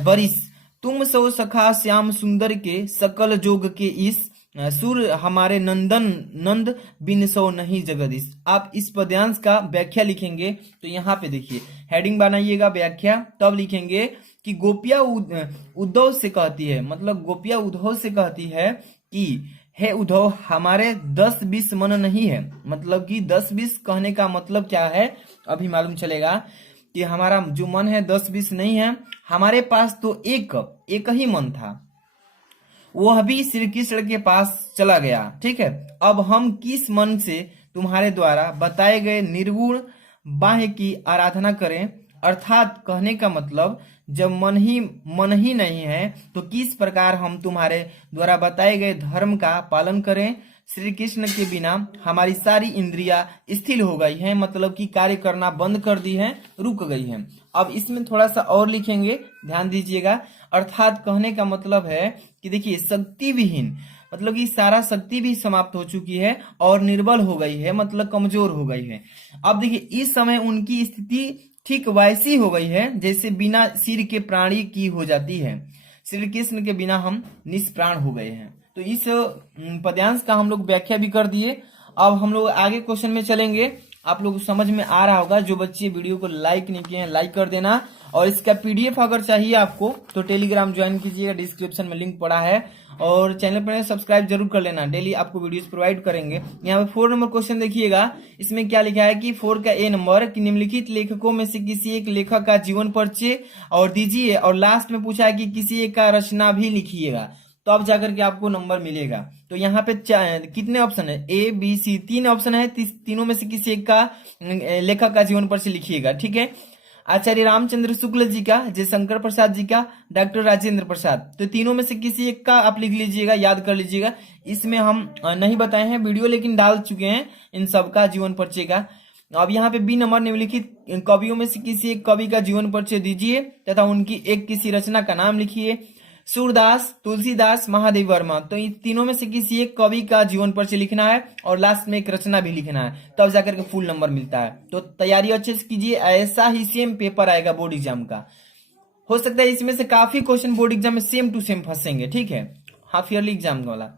बरिस तुम सो सखा श्याम सुंदर के सकल जोग के इस सुर हमारे नंद बिन सो नहीं जगदीश। आप इस पद्यांश का व्याख्या लिखेंगे तो यहाँ पे देखिए हेडिंग बनाइएगा व्याख्या, तब लिखेंगे कि गोपिया उद्धव से कहती है, मतलब गोपिया उद्धव से कहती है कि हे उद्धव हमारे 10-20 मन नहीं है। मतलब कि 10-20 कहने का मतलब क्या है अभी मालूम चलेगा कि हमारा जो मन है 10-20 नहीं है, हमारे पास तो एक ही मन था, वह भी श्री कृष्ण के पास चला गया। ठीक है, अब हम किस मन से तुम्हारे द्वारा बताए गए निर्गुण बाह्य की आराधना करें। अर्थात कहने का मतलब जब मन ही नहीं है तो किस प्रकार हम तुम्हारे द्वारा बताए गए धर्म का पालन करें। श्री कृष्ण के बिना हमारी सारी इंद्रियां स्थिर हो गई हैं, मतलब कि कार्य करना बंद कर दी है, रुक गई है। अब इसमें थोड़ा सा और लिखेंगे, ध्यान दीजिएगा। अर्थात कहने का मतलब है कि देखिए शक्ति विहीन, मतलब कि सारा शक्ति भी समाप्त हो चुकी है और निर्बल हो गई है, मतलब कमजोर हो गई है। अब देखिए इस समय उनकी स्थिति ठीक वैसी हो गई है जैसे बिना सिर के प्राणी की हो जाती है। श्री कृष्ण के बिना हम निष्प्राण हो गए हैं। तो इस पद्यांश का हम लोग व्याख्या भी कर दिए। अब हम लोग आगे क्वेश्चन में चलेंगे। आप लोग समझ में आ रहा होगा, जो बच्चे वीडियो को लाइक नहीं किए हैं लाइक कर देना, और इसका पीडीएफ अगर चाहिए आपको तो टेलीग्राम ज्वाइन कीजिएगा, डिस्क्रिप्शन में लिंक पड़ा है, और चैनल पर सब्सक्राइब जरूर कर लेना, डेली आपको वीडियोस प्रोवाइड करेंगे। यहाँ पे 4 नंबर क्वेश्चन देखिएगा, इसमें क्या लिखा है कि 4 का ए नंबर कि निम्नलिखित लेखकों में से किसी एक लेखक का जीवन परिचय और दीजिए, और लास्ट में पूछा है कि किसी एक का रचना भी लिखिएगा, तो अब जाकर के आपको नंबर मिलेगा। तो यहाँ पे कितने ऑप्शन है, ए बी सी 3 ऑप्शन है, तीनों में से किसी एक का लेखक का जीवन परिचय लिखिएगा। ठीक है, आचार्य रामचंद्र शुक्ल जी का, जयशंकर प्रसाद जी का, डॉक्टर राजेंद्र प्रसाद, तो तीनों में से किसी एक का आप लिख लीजिएगा, याद कर लीजिएगा। इसमें हम नहीं बताए हैं वीडियो, लेकिन डाल चुके हैं इन सबका जीवन परिचय का। अब यहाँ पे बी नंबर निम्नलिखित कवियों में से किसी एक कवि का जीवन परिचय दीजिए तथा उनकी एक किसी रचना का नाम लिखिए। सूरदास, तुलसीदास, महादेव वर्मा, तो इन तीनों में से किसी एक कवि का जीवन परिचय लिखना है और लास्ट में एक रचना भी लिखना है, तब जाकर के फुल नंबर मिलता है। तो तैयारी अच्छे से कीजिए, ऐसा ही सेम पेपर आएगा बोर्ड एग्जाम का। हो सकता है इसमें से काफी क्वेश्चन बोर्ड एग्जाम में सेम टू सेम फंसेंगे। ठीक है, हाफ ईयरली एग्जाम वाला।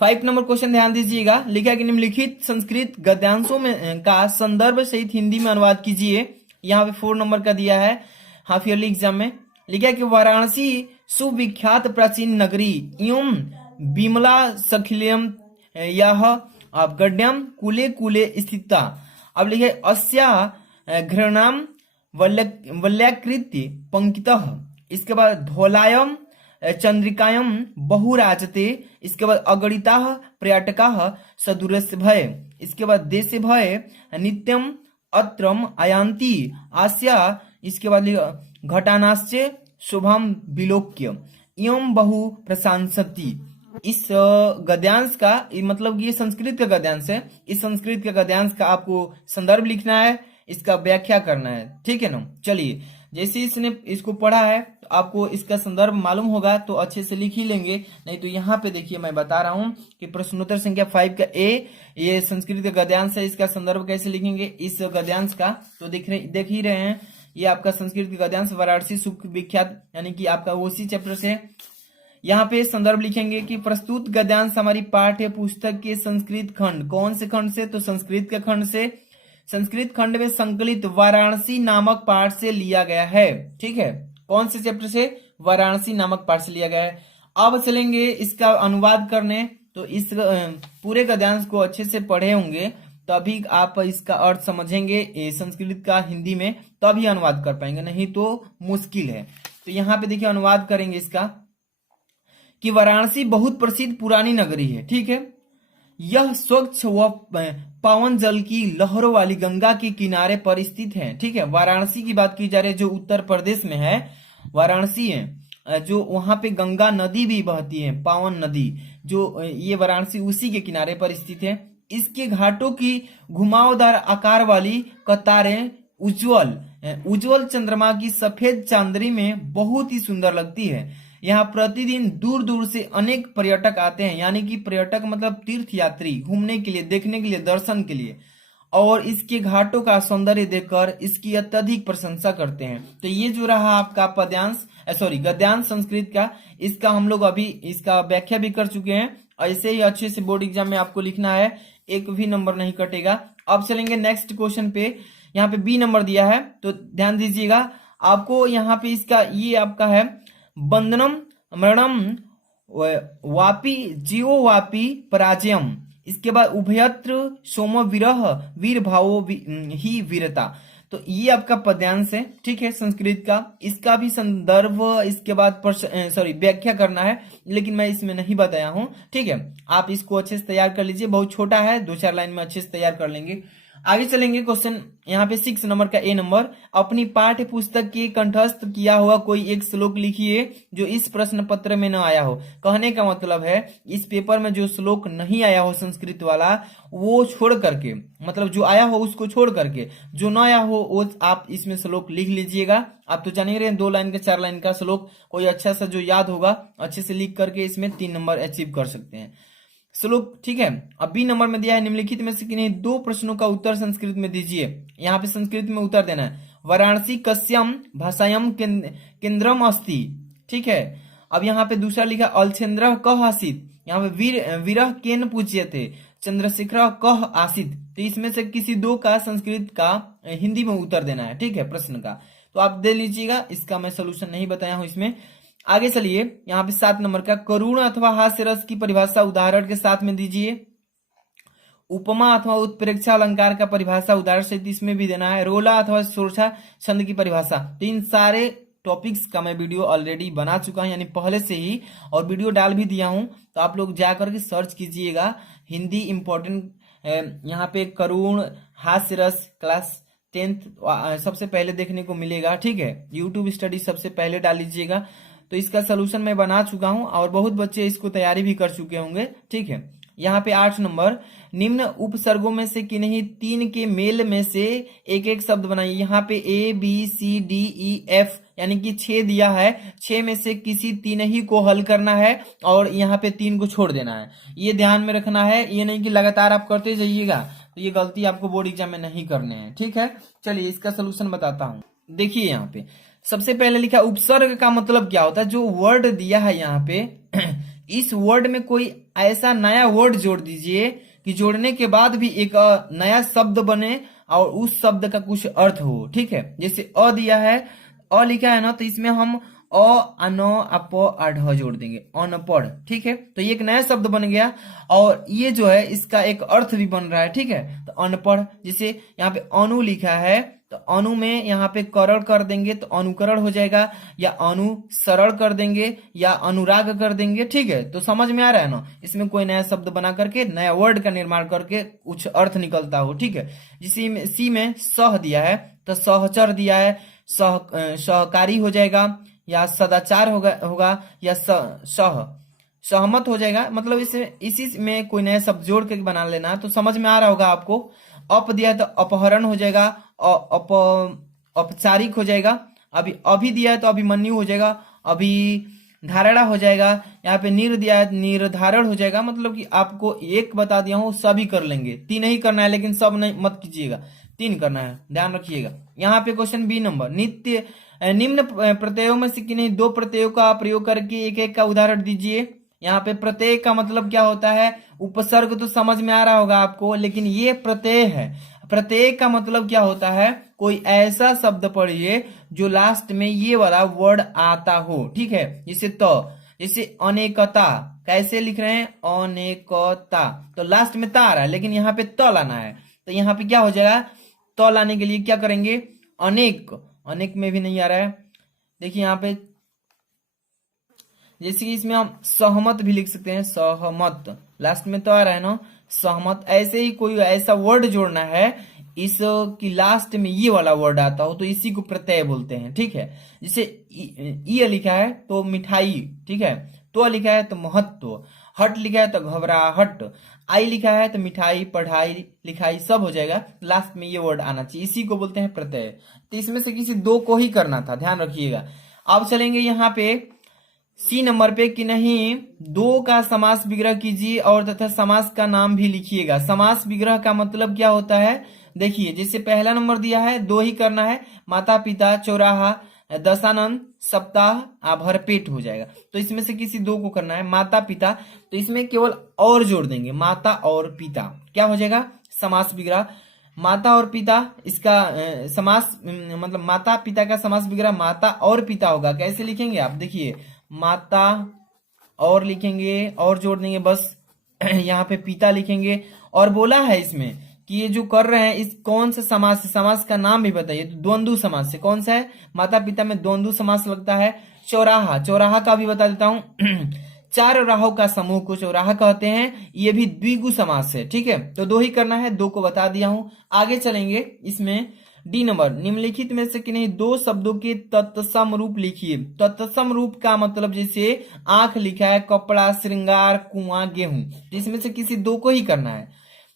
5 नंबर क्वेश्चन ध्यान दीजिएगा, लिखा कि निम्नलिखित संस्कृत गद्यांशों में का संदर्भ सहित हिंदी में अनुवाद कीजिए। यहाँ पे 4 नंबर का दिया है हाफ ईयरली एग्जाम में। लिखा कि वाराणसी सुविख्यात प्राचीन नगरी एवं विमला सखिलयम यह गड्यम कुले कुले स्थिता। अब लिखे अस्या घृणाम वल्याकृत्य पंक्तितः, इसके बाद धौलायम चंद्रिकायम बहुराजते, इसके बाद अगणिता पर्यटका सदुरस्य भय, इसके बाद देश भय नित्यम अत्रम आयांति आस्या, इसके बाद घटानाश्चे शुभम विलोक्य एवं बहु प्रशंसति। इस गद्यांश का मतलब ये संस्कृत का गद्यांश है, इस संस्कृत के गद्यांश का आपको संदर्भ लिखना है, इसका व्याख्या करना है। ठीक है ना, चलिए जैसे इसने इसको पढ़ा है तो आपको इसका संदर्भ मालूम होगा तो अच्छे से लिख ही लेंगे। नहीं तो यहाँ पे देखिए मैं बता रहा हूँ कि प्रश्नोत्तर संख्या 5 का ए, ये संस्कृत का गद्यांश है, इसका संदर्भ कैसे लिखेंगे इस गद्यांश का, तो देख ही रहे हैं। ये आपका संस्कृत का गद्यांश वाराणसी सुविख्यात, यानी कि आपका उसी चैप्टर से। यहाँ पे संदर्भ लिखेंगे कि प्रस्तुत गद्यांश हमारी पाठ्य पुस्तक के संस्कृत खंड, कौन से खंड से, तो संस्कृत के खंड से, संस्कृत खंड में संकलित वाराणसी नामक पाठ से लिया गया है। ठीक है, कौन से चैप्टर से, वाराणसी नामक पाठ से लिया गया है। अब चलेंगे इसका अनुवाद करने, तो इस पूरे गद्यांश को अच्छे से पढ़े होंगे तभी आप इसका अर्थ समझेंगे संस्कृत का हिंदी में, तभी अनुवाद कर पाएंगे, नहीं तो मुश्किल है। तो यहाँ पे देखिए अनुवाद करेंगे इसका कि वाराणसी बहुत प्रसिद्ध पुरानी नगरी है, ठीक है। यह स्वच्छ व पावन जल की लहरों वाली गंगा के किनारे पर स्थित है, ठीक है। वाराणसी की बात की जा रही है, जो उत्तर प्रदेश में है वाराणसी है, जो वहां पे गंगा नदी भी बहती है, पावन नदी, जो ये वाराणसी उसी के किनारे पर स्थित है। इसके घाटों की घुमावदार आकार वाली कतारें उज्जवल चंद्रमा की सफेद चांदनी में बहुत ही सुंदर लगती है। यहाँ प्रतिदिन दूर दूर से अनेक पर्यटक आते हैं, यानी कि पर्यटक मतलब तीर्थ यात्री, घूमने के लिए, देखने के लिए, दर्शन के लिए, और इसके घाटों का सौंदर्य देखकर इसकी अत्यधिक प्रशंसा करते हैं। तो ये जो रहा आपका पद्यांश गद्यांश संस्कृत का, इसका हम लोग अभी इसका व्याख्या भी कर चुके हैं। ऐसे ही अच्छे से बोर्ड एग्जाम में आपको लिखना है, एक भी नंबर नहीं कटेगा। अब चलेंगे नेक्स्ट क्वेश्चन पे। यहाँ पे बी नंबर दिया है, तो ध्यान दीजिएगा। आपको यहाँ पे इसका ये आपका है बंधनम मरणम वापी जीवो वापी पराजयम। इसके बाद उभयत्र सोम विरह वीर भावो ही वीरता। तो ये आपका पद्यांश है, ठीक है, संस्कृत का। इसका भी संदर्भ इसके बाद व्याख्या करना है, लेकिन मैं इसमें नहीं बताया हूं, ठीक है। आप इसको अच्छे से तैयार कर लीजिए, बहुत छोटा है, 2-4 लाइन में अच्छे से तैयार कर लेंगे। आगे चलेंगे क्वेश्चन यहाँ पे 6 नंबर का ए नंबर। अपनी पाठ्य पुस्तक के कंठस्थ किया हुआ कोई एक श्लोक लिखिए जो इस प्रश्न पत्र में न आया हो। कहने का मतलब है इस पेपर में जो श्लोक नहीं आया हो संस्कृत वाला, वो छोड़ करके, मतलब जो आया हो उसको छोड़ करके, जो न आया हो वो आप इसमें श्लोक लिख लीजिएगा। आप तो जान ही रहे हैं, 2 लाइन का 4 लाइन का श्लोक कोई अच्छा सा जो याद होगा अच्छे से लिख करके इसमें 3 नंबर अचीव कर सकते हैं श्लोक, ठीक है। अब बी नंबर में दिया है निम्नलिखित में से किन्हीं 2 प्रश्नों का उत्तर संस्कृत में दीजिए। यहाँ पे संस्कृत में उत्तर देना है। वाराणसी कस्यम भाषायम केंद्रम अस्ति, ठीक है। अब यहाँ पे दूसरा लिखा अलछेन्द्र कह आसित। यहाँ पे विरह केन पूज्यते चंद्रशेखर कह आसित। तो इसमें से किसी 2 का संस्कृत का हिंदी में उत्तर देना है, ठीक है, प्रश्न का। तो आप दे लीजिएगा, इसका मैं सोल्यूशन नहीं बताया हूं इसमें। आगे चलिए, यहाँ पे 7 नंबर का करुण अथवा हास्य रस की परिभाषा उदाहरण के साथ में दीजिए। उपमा अथवा उत्प्रेक्षा अलंकार का परिभाषा उदाहरण से इसमें भी देना है। रोला अथवा सोरठा छंद की परिभाषा। तो इन सारे टॉपिक्स का मैं वीडियो ऑलरेडी बना चुका हूं, यानी पहले से ही, और वीडियो डाल भी दिया हूं। तो आप लोग जाकर के सर्च कीजिएगा, हिंदी इंपॉर्टेंट, यहाँ पे करुण हास्य रस क्लास 10th सबसे पहले देखने को मिलेगा, ठीक है। यूट्यूब स्टडी सबसे पहले डाल लीजिएगा। तो इसका सोल्यूशन मैं बना चुका हूं और बहुत बच्चे इसको तैयारी भी कर चुके होंगे, ठीक है। यहाँ पे 8 नंबर, निम्न उपसर्गों में से किन्हीं 3 के मेल में से एक एक शब्द बनाइए। यहाँ पे ABCDEF यानी कि 6 दिया है, 6 में से किसी 3 ही को हल करना है और यहाँ पे 3 को छोड़ देना है। ये ध्यान में रखना है, ये नहीं कि लगातार आप करते जाइएगा, तो ये गलती आपको बोर्ड एग्जाम में नहीं करने हैं, ठीक है। चलिए इसका सोल्यूशन बताता हूँ। देखिए यहाँ पे सबसे पहले लिखा उपसर्ग का मतलब क्या होता है। जो वर्ड दिया है यहाँ पे इस वर्ड में कोई ऐसा नया वर्ड जोड़ दीजिए कि जोड़ने के बाद भी एक नया शब्द बने और उस शब्द का कुछ अर्थ हो, ठीक है। जैसे अ दिया है, अ लिखा है ना, तो इसमें हम अ अन अप अढ़ जोड़ देंगे, अनपढ़, ठीक है। तो ये एक नया शब्द बन गया और ये जो है इसका एक अर्थ भी बन रहा है, ठीक है। तो अनपढ़, जैसे यहाँ पे अनु लिखा है तो अनु में यहाँ पे करण कर देंगे तो अनुकरण हो जाएगा, या अनुसरण कर देंगे या अनुराग कर देंगे, ठीक है। तो समझ में आ रहा है ना, इसमें कोई नया शब्द बना करके नया वर्ड का निर्माण करके कुछ अर्थ निकलता हो, ठीक है। जिसी में सी में सह दिया है तो सहचर दिया है, सहकारी हो जाएगा या सदाचार होगा या सहमत हो जाएगा। मतलब इसी में कोई नया शब्द जोड़ के बना लेना, तो समझ में आ रहा होगा आपको। अप दिया है तो अपहरण हो जाएगा, औपचारिक हो जाएगा। अभी दिया है तो अभिमन्यु हो जाएगा, अभी धारणा हो जाएगा। यहाँ पे निर दिया है निर्धारण हो जाएगा। मतलब कि आपको एक बता दिया हूँ, सभी कर लेंगे, 3 ही करना है, लेकिन सब नहीं मत कीजिएगा, 3 करना है, ध्यान रखिएगा। यहाँ पे क्वेश्चन बी नंबर, निम्न प्रत्ययों में से किन्हीं 2 प्रत्ययों का प्रयोग करके एक एक का उदाहरण दीजिए। यहाँ पे प्रत्यय का मतलब क्या होता है, उपसर्ग तो समझ में आ रहा होगा आपको, लेकिन ये प्रत्यय है। प्रत्यय का मतलब क्या होता है, कोई ऐसा शब्द पढ़िए जो लास्ट में ये वाला वर्ड आता हो, ठीक है। जैसे अनेकता, कैसे लिख रहे हैं, अनेकता, तो लास्ट में ता आ रहा है, लेकिन यहाँ पे त लाना है। तो यहाँ पे क्या हो जाएगा, तो लाने के लिए क्या करेंगे, अनेक, अनेक में भी नहीं आ रहा है। देखिए यहाँ पे जैसे कि इसमें हम सहमत भी लिख सकते हैं, सहमत, लास्ट में तो आ रहा है ना सहमत। ऐसे ही कोई ऐसा वर्ड जोड़ना है इस की लास्ट में ये वाला वर्ड आता हो तो इसी को प्रत्यय बोलते हैं, ठीक है। जैसे ई लिखा है तो मिठाई, ठीक है, तो लिखा है तो महत्व, हट लिखा है तो घबराहट, आई लिखा है तो मिठाई, पढ़ाई, लिखाई सब हो जाएगा, लास्ट में ये वर्ड आना चाहिए, इसी को बोलते हैं प्रत्यय। तो इसमें से किसी दो को ही करना था, ध्यान रखिएगा। अब चलेंगे यहाँ पे सी नंबर पे कि नहीं, दो का समास विग्रह कीजिए और तथा समास का नाम भी लिखिएगा। समास विग्रह का मतलब क्या होता है, देखिए जैसे पहला नंबर दिया है दो ही करना है, माता पिता, चौराहा, दशानन, सप्ताह, भरपेट हो जाएगा। तो इसमें से किसी दो को करना है, माता पिता, तो इसमें केवल और जोड़ देंगे, माता और पिता, क्या हो जाएगा समास विग्रह। माता और पिता, इसका समास मतलब माता पिता का समास विग्रह माता और पिता होगा। कैसे लिखेंगे आप, देखिए माता और लिखेंगे और जोड़ देंगे बस यहाँ पे पिता लिखेंगे। और बोला है इसमें कि ये जो कर रहे हैं इस कौन सा समास से, समास का नाम भी बताइए। तो द्वंद्व समास से, कौन सा है, माता पिता में द्वंद्व समास लगता है। चौराहा, चौराहा का भी बता देता हूं चार राहों का समूह को चौराहा कहते हैं, ये भी द्विगु समास है, ठीक है। तो दो ही करना है, दो को बता दिया हूं। आगे चलेंगे, इसमें डी नंबर, निम्नलिखित में से कि नहीं दो शब्दों के तत्सम रूप लिखिए। तत्सम रूप का मतलब जैसे आंख लिखा है, कपड़ा, श्रृंगार, कुआं, गेहूं, इसमें से किसी दो को ही करना है।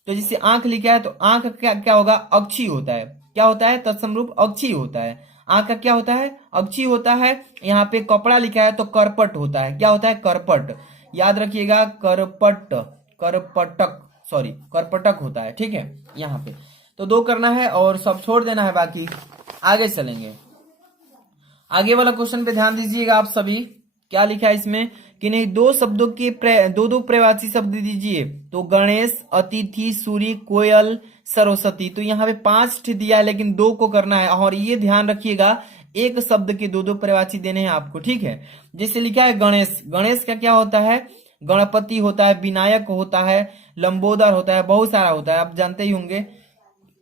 तो जैसे आंख लिखा है तो आंख क्या क्या होगा, अक्षी होता है। क्या होता है, तत्सम रूप अक्षी होता है। आंख का क्या होता है, अक्षी होता है। यहाँ पे कपड़ा लिखा है तो करपट होता है। क्या होता है, करपट, याद रखिएगा, करपट, करपटक, सॉरी करपटक होता है, ठीक है। यहाँ पे तो दो करना है और सब छोड़ देना है बाकी। आगे चलेंगे, आगे वाला क्वेश्चन पे ध्यान दीजिएगा आप सभी। क्या लिखा है इसमें कि नहीं दो शब्दों के दो दो प्रवाची शब्द दीजिए। तो गणेश, अतिथि, सूर्य, कोयल, सरस्वती। तो यहाँ पे 5 दिया है लेकिन दो को करना है। और ये ध्यान रखिएगा एक शब्द के दो दो प्रवाची देने हैं आपको, ठीक है। जैसे लिखा है गणेश, गणेश का क्या होता है, गणपति होता है, विनायक होता है, लंबोदर होता है, बहुत सारा होता है, आप जानते ही होंगे।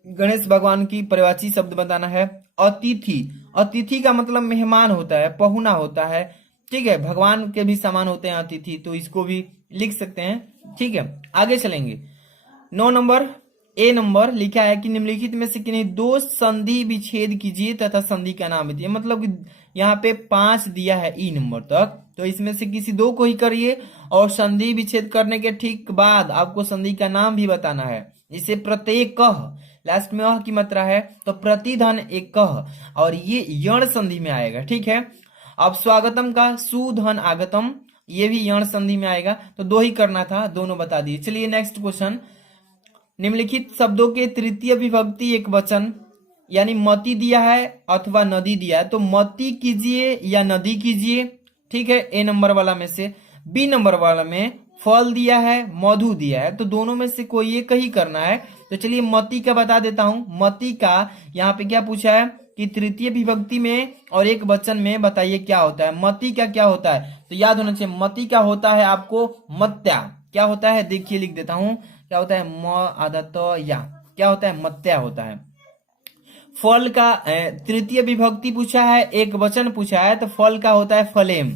गणेश भगवान की प्रवाची शब्द बताना है। अतिथि, अतिथि का मतलब मेहमान होता है, पहुना होता है, ठीक है। भगवान के भी समान होते हैं अतिथि, तो इसको भी लिख सकते हैं, ठीक है। आगे चलेंगे, 9 नंबर, ए नंबर लिखा है कि निम्नलिखित में से किन्हीं दो संधि विच्छेद कीजिए तथा संधि का नाम दीजिए। मतलब कि यहाँ पे 5 दिया है ई नंबर तक, तो इसमें से किसी दो को ही करिए और संधि विच्छेद करने के ठीक बाद आपको संधि का नाम भी बताना है। इसे प्रत्येक कह, लास्ट में की मात्रा है तो प्रतिधन एक कह, और ये यण संधि में आएगा, ठीक है। अब स्वागतम का सुधन आगतम, ये भी यण संधि में आएगा। तो दो ही करना था, दोनों बता दिए। चलिए नेक्स्ट क्वेश्चन, निम्नलिखित शब्दों के तृतीय विभक्ति एक वचन, यानी मति दिया है अथवा नदी दिया है, तो मति कीजिए या नदी कीजिए, ठीक है, ए नंबर वाला में से। बी नंबर वाला में फल दिया है, मधु दिया है, तो दोनों में से कोई एक ही करना है। तो चलिए मति का बता देता हूं। मति का यहाँ पे क्या पूछा है कि तृतीय विभक्ति में और एक वचन में बताइए क्या होता है। मति का क्या होता है, तो याद होना चाहिए, मति का होता है आपको मत्या। क्या होता है, देखिए लिख देता हूं, क्या होता है, म आधा तो या, क्या होता है, मत्या होता है। फल का तृतीय विभक्ति पूछा है, एक वचन पूछा है, तो फल का होता है फलेम।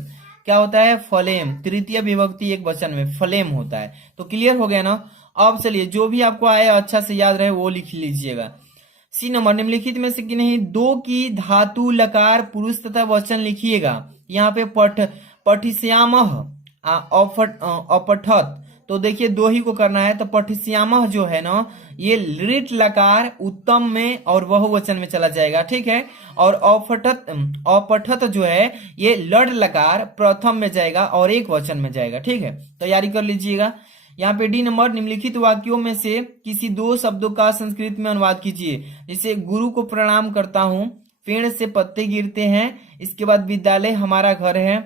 क्या होता है, फलेम, तृतीय विभक्ति एक वचन में फलेम होता है। तो क्लियर हो गया ना। अब चलिए जो भी आपको आए अच्छा से याद रहे वो लिख लीजिएगा। सी नंबर, निम्नलिखित में से कि नहीं दो की धातु लकार पुरुष तथा वचन लिखिएगा। यहाँ पे पठिश्यामः, अपठत, तो देखिए दो ही को करना है। तो पठिश्यामः जो है ना ये लिट लकार उत्तम में और बहुवचन में चला जाएगा, ठीक है। और अपठत जो है ये लड लकार प्रथम में जाएगा और एक वचन में जाएगा, ठीक है। तैयारी कर लीजिएगा। यहाँ पे डी नंबर, निम्नलिखित वाक्यों में से किसी दो शब्दों का संस्कृत में अनुवाद कीजिए। जैसे गुरु को प्रणाम करता हूँ, पेड़ से पत्ते गिरते हैं, इसके बाद विद्यालय हमारा घर है,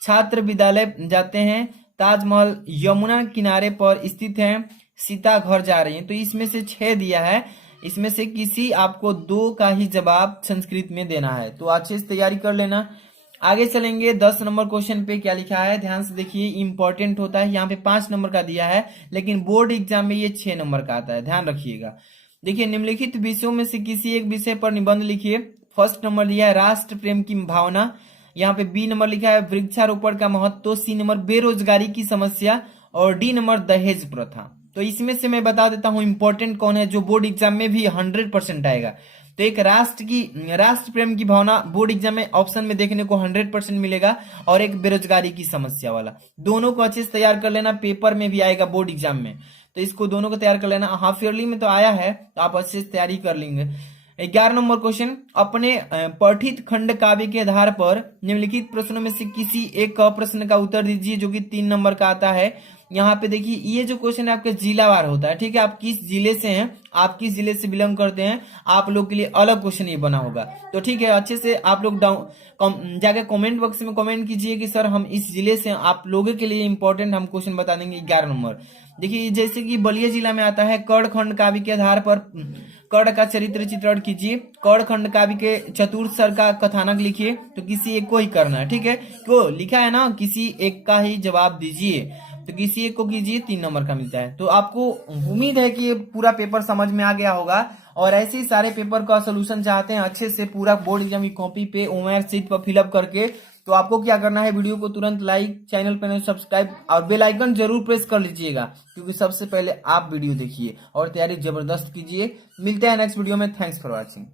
छात्र विद्यालय जाते हैं, ताजमहल यमुना किनारे पर स्थित है, सीता घर जा रही है। तो इसमें से 6 दिया है, इसमें से किसी आपको 2 का ही जवाब संस्कृत में देना है। तो अच्छे से तैयारी कर लेना। आगे चलेंगे 10 नंबर क्वेश्चन पे क्या लिखा है, ध्यान से देखिए, इंपॉर्टेंट होता है। यहाँ पे 5 नंबर का दिया है लेकिन बोर्ड एग्जाम में ये 6 नंबर का आता है, ध्यान रखिएगा। देखिए निम्नलिखित विषयों में से किसी एक विषय पर निबंध लिखिए। फर्स्ट नंबर दिया है राष्ट्र प्रेम की भावना, यहाँ पे बी नंबर लिखा है वृक्षारोपण का महत्व, सी नंबर बेरोजगारी की समस्या और डी नंबर दहेज प्रथा। तो इसमें से मैं बता देता हूं इंपॉर्टेंट कौन है जो बोर्ड एग्जाम में भी 100% आएगा। तो एक राष्ट्र प्रेम की भावना बोर्ड एग्जाम में ऑप्शन में देखने को 100% मिलेगा, और एक बेरोजगारी की समस्या वाला। दोनों को अच्छे से तैयार कर लेना, पेपर में भी आएगा बोर्ड एग्जाम में, तो इसको दोनों को तैयार कर लेना। हाफ ईयरली में तो आया है, तो आप अच्छे से तैयारी कर लेंगे। 11 नंबर क्वेश्चन, अपने पठित खंड काव्य के आधार पर निम्नलिखित प्रश्नों में से किसी एक प्रश्न का उत्तर दीजिए, जो कि 3 नंबर का आता है। यहाँ पे देखिए ये जो क्वेश्चन है आपके जिलावार होता है, ठीक है। आप किस जिले से हैं, आप किस जिले से बिलोंग करते हैं, आप लोग के लिए अलग क्वेश्चन ये बना होगा। तो ठीक है, अच्छे से आप लोग जाके कमेंट बॉक्स में कमेंट कीजिए कि सर हम इस जिले से, आप लोगों के लिए इंपॉर्टेंट हम क्वेश्चन बता देंगे। 11 नंबर देखिए, जैसे कि बलिया जिला में आता है, कर्ण खंड काव्य के आधार पर कर्ण का चरित्र चित्रण कीजिए। कर्ण खंड काव्य के चतुर्थ स्वर का कथानक लिखिए, तो किसी एक को ही करना है, ठीक है। क्यों लिखा है ना, किसी एक का ही जवाब दीजिए, तो किसी एक को कीजिए, 3 नंबर का मिलता है। तो आपको उम्मीद है कि ये पूरा पेपर समझ में आ गया होगा, और ऐसे ही सारे पेपर का सोल्यूशन चाहते हैं अच्छे से पूरा बोर्ड एग्जाम की कॉपी पे ओएमआर शीट पर फिलअप करके, तो आपको क्या करना है, वीडियो को तुरंत लाइक, चैनल पर सब्सक्राइब और बेल आइकन जरूर प्रेस कर लीजिएगा, क्योंकि सबसे पहले आप वीडियो देखिए और तैयारी जबरदस्त कीजिए। मिलते हैं नेक्स्ट वीडियो में। Thanks for watching.